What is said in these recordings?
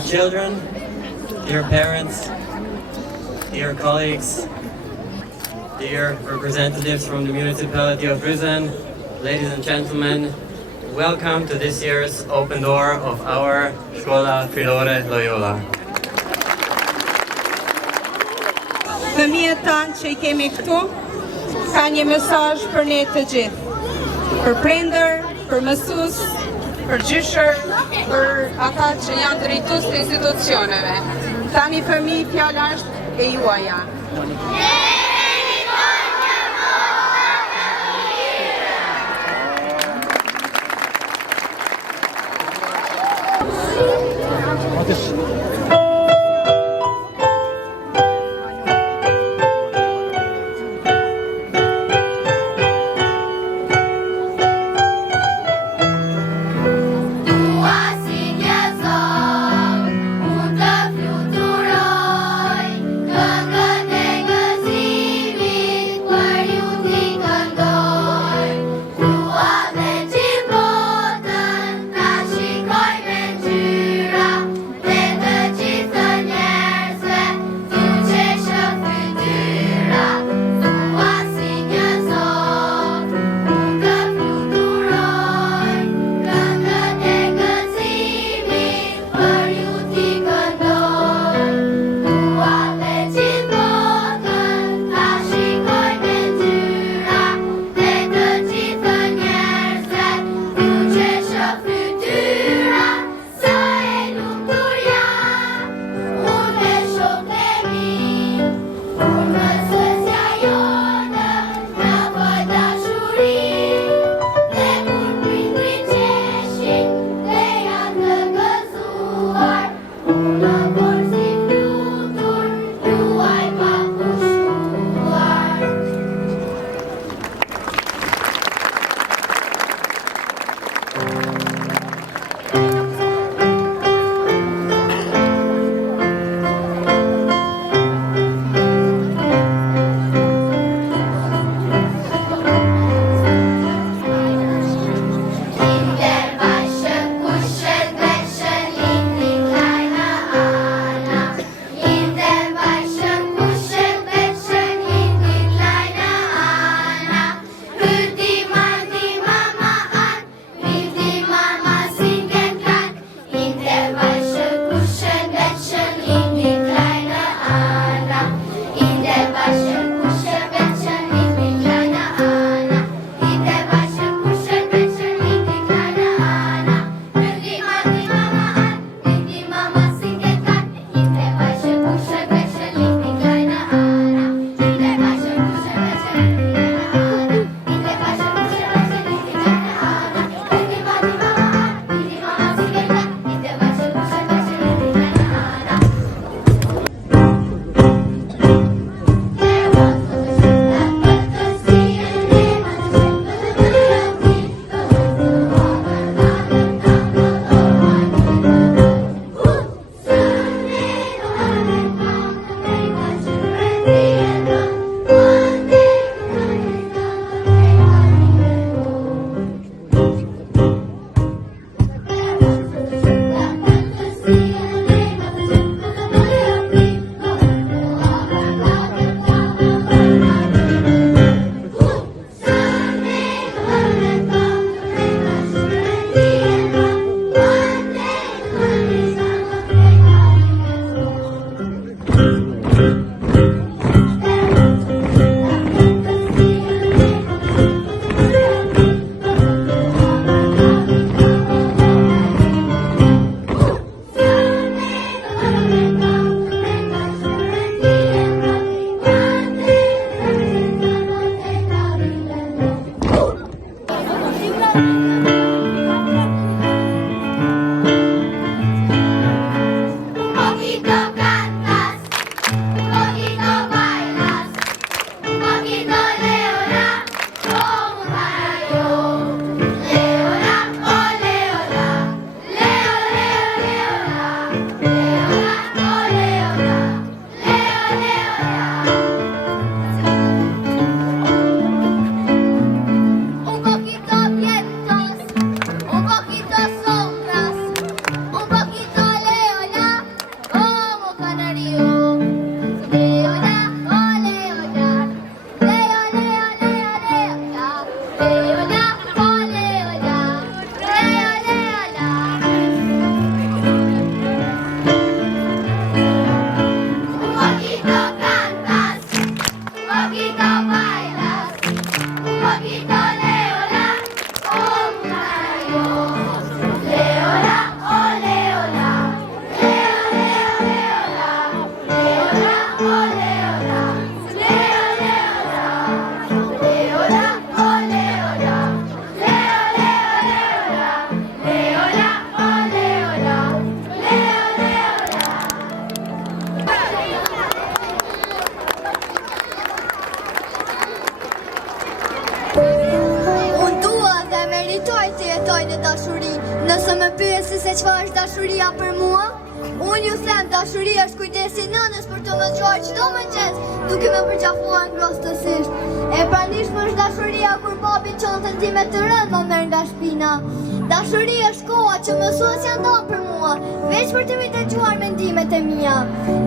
Dear children, dear parents, dear colleagues, dear representatives from the municipality of Ruzan, ladies and gentlemen, welcome to this year's open door of our Shkolla Fillore Loyola. Fëmijët tanë që I kemi këtu, ka një mesazh për ne të gjithë. Për prindër, për mësues, për gjyshër, për ata që janë drejtues të institucioneve. Tani fëmijë, fjala është e juaja. Nëse më pyesi se çfarë është dashuria për mua, unë ju them dashuria është kujdesi nënës për të më zgjuar çdo mëngjes, duke më përqafuar ngrostësisht. E pranishme është dashuria kur babi çantën time të rënd më merr nga shpina. Dashuria është koha që mësuesja ndon për mua, veç për të më dëgjuar mendimet e mia.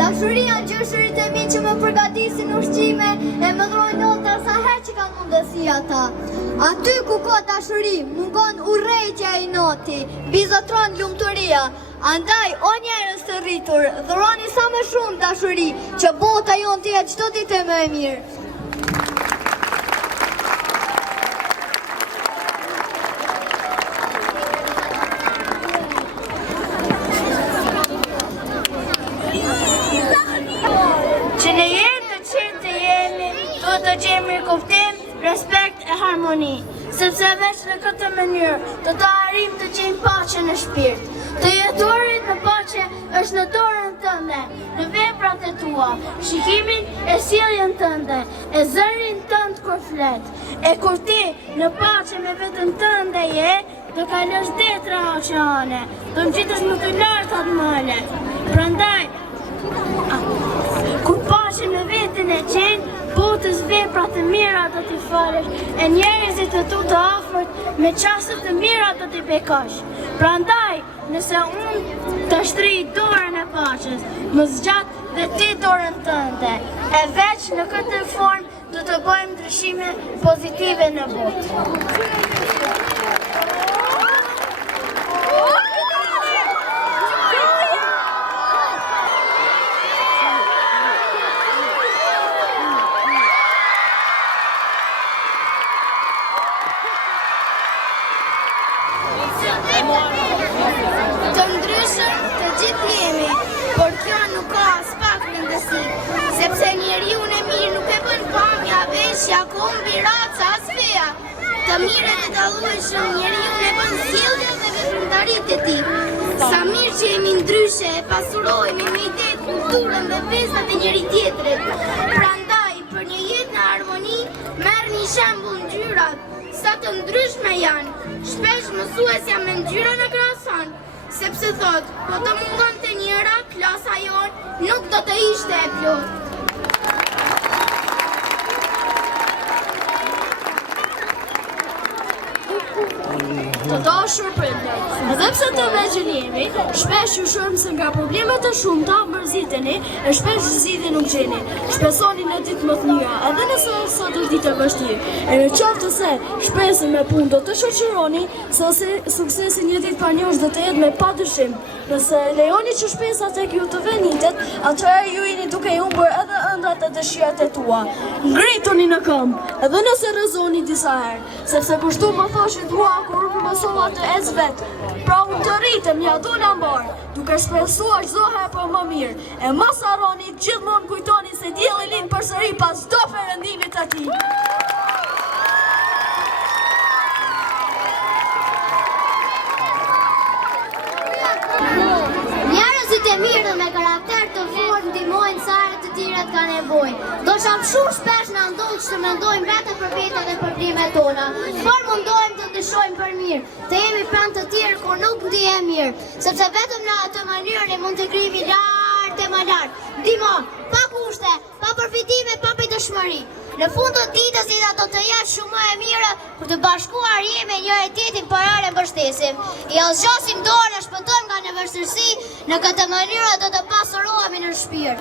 Dashuria është gjyshërit e mi që më përgatisin ushqime e më dhurojnë nota sa herë që kanë mundësi ata. Aty ku ka dashuri, mungon urrejtja e noti, bizotron lumturia. Andaj, o njerëz të rritur, dhuroni sa më shumë dashuri, që bota jonë të jetë çdo ditë më e mirë. Që në jetë të qenë të jemi, duhet të gjemi kuptim, respekt e harmoni, sepse veç në këtë mënyrë do të arrim të gjejmë paqe në shpirt. Të jetuarit në paqe është në dorën tënde, në veprat e tua, shikimin e sjelljen tënde, e zërin tënd kur flet. E kur ti në paqe me veten tënde je, do kalosh detra oqeane, do ngjitesh më të lartë atë male. Prandaj, kur paqe me veten e qenë, botës veprat të mira do t'i falesh, e njerëzit të tu të afërt me çaste të mira do t'i bekosh. Prandaj, nëse unë të shtrij dorën e paqes, më zgjat dhe ti dorën tënde. E veç në këtë formë do të bëjmë ndryshime pozitive në botë. Të ndryshëm të gjithë jemi, por kjo nuk ka as pak rëndësi, sepse njeriu e mirë nuk e bën pamja, veshja, kombi, raca, as feja. Të mirët e dallueshëm njeriu e bën sjelljen dhe veprimtaritë e tij. Sa mirë që jemi ndryshe, e pasurojmë me idetë, kulturën dhe festat e njëri tjetrit. Prandaj, për një jetë në harmoni, merrni shembull ngjyrat. Sa të ndryshme janë, shpesh mësuesja me ngjyrën e krahason, sepse thot, po të mungonte njëra, klasa jonë nuk do të ishte e plotë. Të dashur prindër, edhe pse të vegjël jemi, shpesh ju shohim se nga problemet e shumta mërziteni e shpesh zgjidhje nuk gjeni. Shpresoni në ditë më të mira, edhe nëse sot është ditë e vështirë. E në qoftë se shpresën me punë do të shoqëroni, suksesi një ditë pa njohës do të jetë me padyshim. Nëse lejoni që shpesa tek ju të venitet, atëherë ju jeni duke i humbur edhe ëndrat e dëshirat e tua. Ngrituni në këmbë, edhe nëse rrezoni disa herë, sepse kështu më thoshin mua kur unë mësova të ecë vetë. Pra unë të rritem ja duna mbarë, duke shpresuar çdo herë për më mirë. E mos harroni, gjithmonë kujtoni se dielli lind përsëri pas çdo perëndimit të tij. Njerëzit e mirë me karakter të fortë ndihmojnë sa herë të tjerat kanë nevojë. Do shumë shpesh na ndodh që të mendojmë vetëm për veten dhe problemet tona, por mundohemi të ndryshojmë për mirë, të jemi pranë të tjerë kur nuk ndihemi mirë, sepse vetëm në atë mënyrë mund të krihemi lart e më lart. Ndihmo, pa kushte, pa përfitime, pa pritshmëri. Në fund të ditës jeta do të jetë shumë më e mirë kur të bashkuar jemi njëri tjetrin për herë mbështesim. I zgjosim dorën, shpëtojmë nga në vështirësi, në këtë mënyrë do të pasurohemi në shpirt.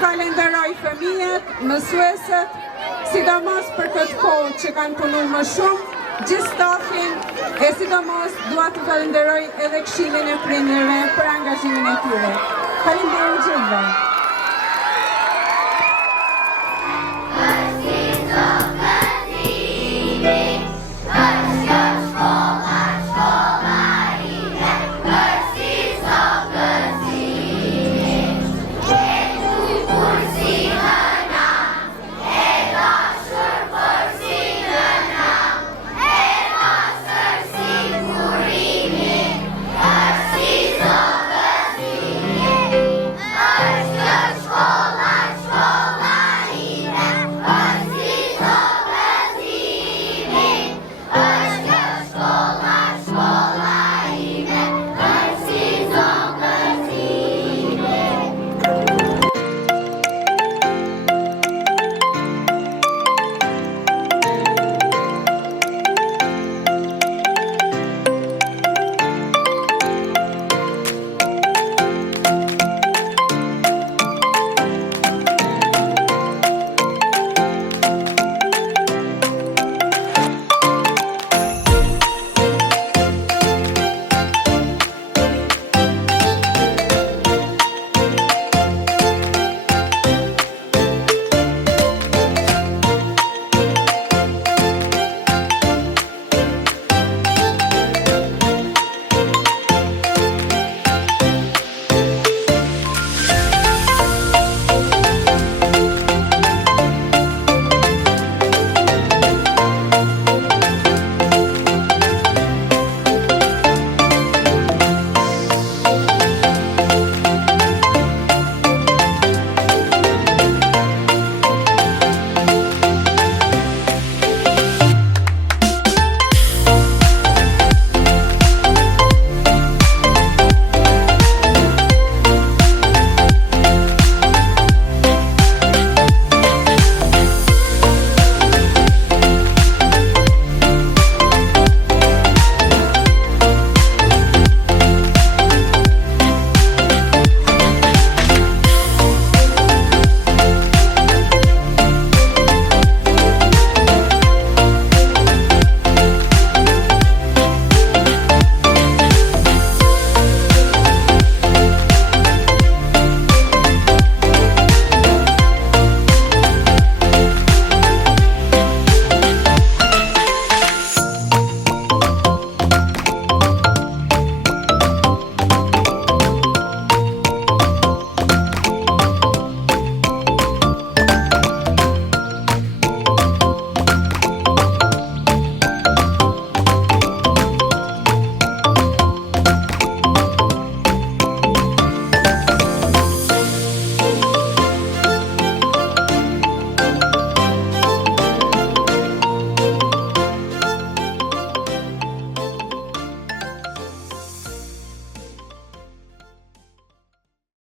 falenderoj fëmijët, mësuesët, sidomos për këtë kohë që kanë punu më shumë, gjithë stafin, e sidomos dua të falenderoj edhe Këshillin e Prindërve për angazhimin e tyre. Faleminderit gjithëve.